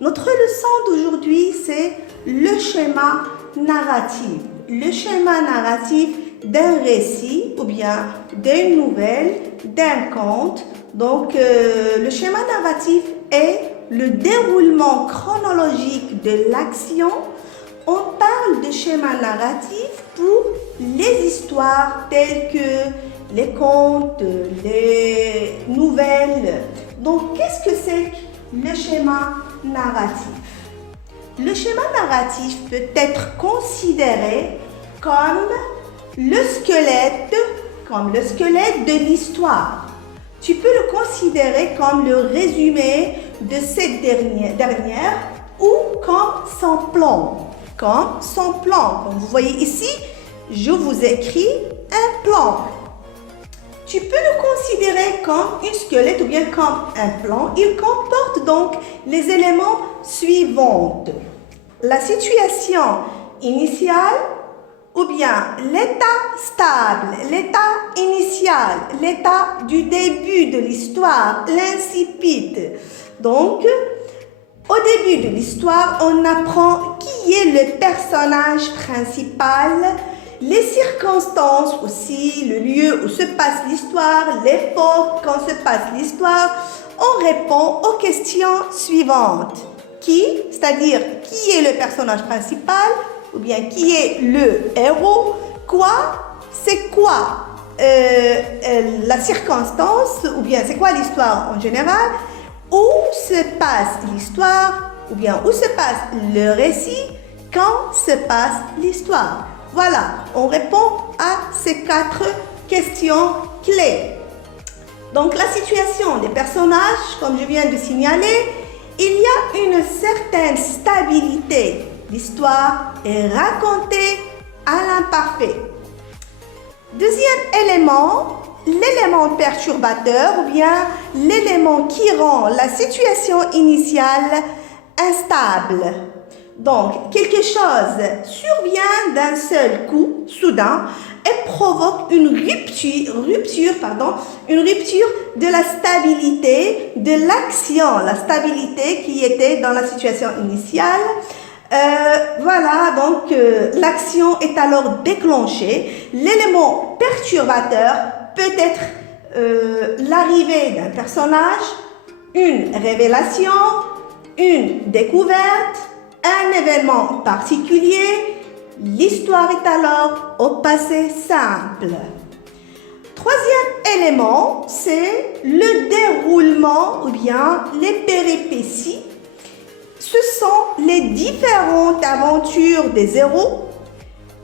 Notre leçon d'aujourd'hui, c'est le schéma narratif. Le schéma narratif d'un récit ou bien d'une nouvelle, d'un conte. Donc, le schéma narratif est le déroulement chronologique de l'action. On parle de schéma narratif pour les histoires telles que les contes, les nouvelles. Donc, qu'est-ce que c'est le schéma narratif? Le schéma narratif peut être considéré comme le squelette de l'histoire. Tu peux le considérer comme le résumé de cette dernière ou comme son plan. Comme vous voyez ici, je vous écris un plan. Tu peux le considérer comme une squelette ou bien comme un plan. Il comporte donc les éléments suivants. La situation initiale ou bien l'état stable, l'état initial, l'état du début de l'histoire, l'incipit. Donc, au début de l'histoire, on apprend qui est le personnage principal, les circonstances aussi, le lieu où se passe l'histoire, l'époque quand se passe l'histoire. On répond aux questions suivantes. Qui, c'est-à-dire qui est le personnage principal ou bien qui est le héros. Quoi, c'est quoi la circonstance ou bien c'est quoi l'histoire en général. Où se passe l'histoire ou bien où se passe le récit quand se passe l'histoire. Voilà, on répond à ces 4 questions clés. Donc, la situation des personnages, comme je viens de signaler, il y a une certaine stabilité. L'histoire est racontée à l'imparfait. Deuxième élément, l'élément perturbateur ou bien l'élément qui rend la situation initiale instable. Donc, quelque chose survient d'un seul coup, soudain, et provoque une rupture de la stabilité de l'action, la stabilité qui était dans la situation initiale. Voilà, donc l'action est alors déclenchée. L'élément perturbateur peut être l'arrivée d'un personnage, une révélation, une découverte, un événement particulier. L'histoire est alors au passé simple. Troisième élément, c'est le déroulement ou bien les péripéties. Ce sont les différentes aventures des héros.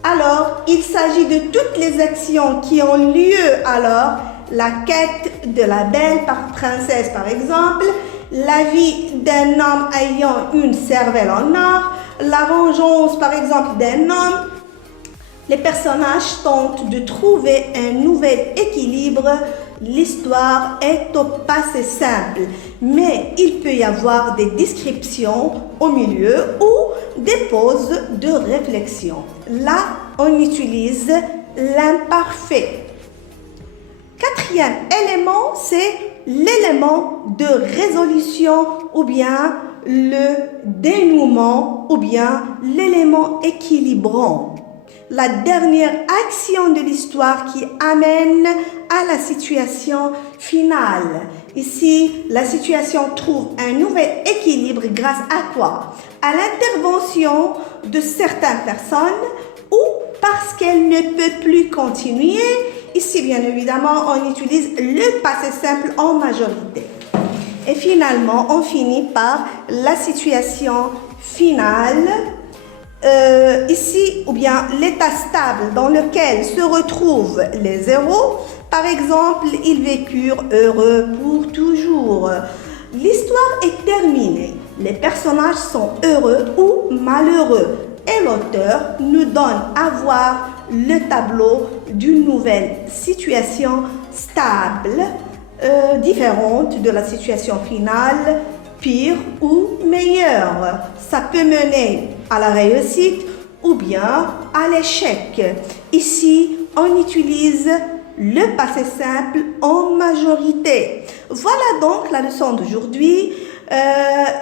Alors, il s'agit de toutes les actions qui ont lieu alors, la quête de la belle princesse par exemple, la vie d'un homme ayant une cervelle en or, la vengeance par exemple d'un homme. Les personnages tentent de trouver un nouvel équilibre. L'histoire est au passé simple, mais il peut y avoir des descriptions au milieu ou des pauses de réflexion. Là, on utilise l'imparfait. Quatrième élément, c'est l'élément de résolution ou bien le dénouement ou bien l'élément équilibrant. La dernière action de l'histoire qui amène à la situation finale. Ici, la situation trouve un nouvel équilibre grâce à quoi? À l'intervention de certaines personnes ou parce qu'elles ne peuvent plus continuer. Ici, bien évidemment, on utilise le passé simple en majorité. Et finalement, on finit par la situation finale. ici, ou bien l'état stable dans lequel se retrouvent les héros. Par exemple, ils vécurent heureux pour toujours. L'histoire est terminée. Les personnages sont heureux ou malheureux. Et l'auteur nous donne à voir le tableau d'une nouvelle situation stable, différente de la situation finale, pire ou meilleure. Ça peut mener à la réussite ou bien à l'échec. Ici, on utilise le passé simple en majorité. Voilà donc la leçon d'aujourd'hui.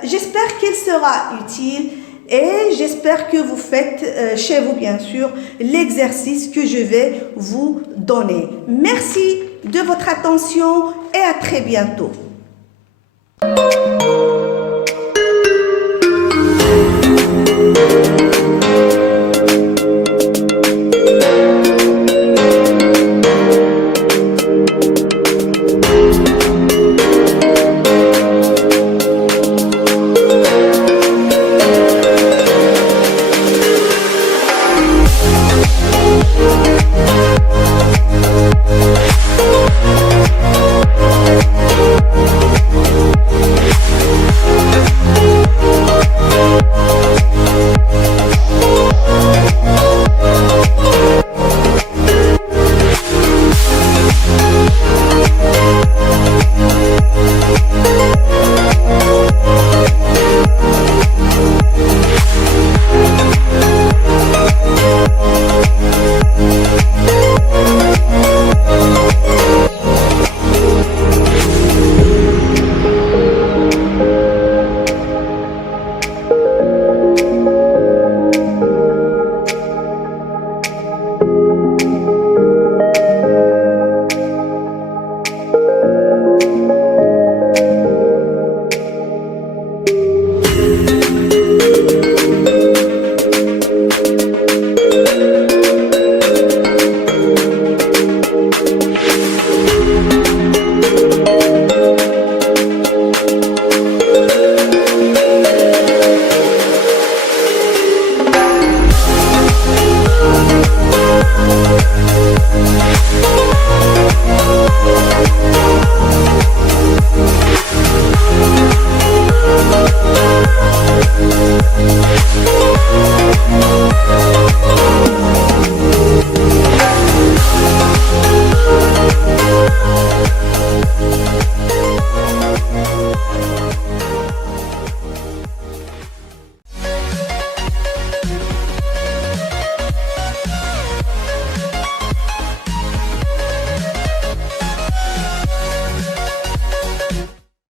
J'espère qu'elle sera utile et j'espère que vous faites chez vous, bien sûr, l'exercice que je vais vous donner. Merci de votre attention et à très bientôt.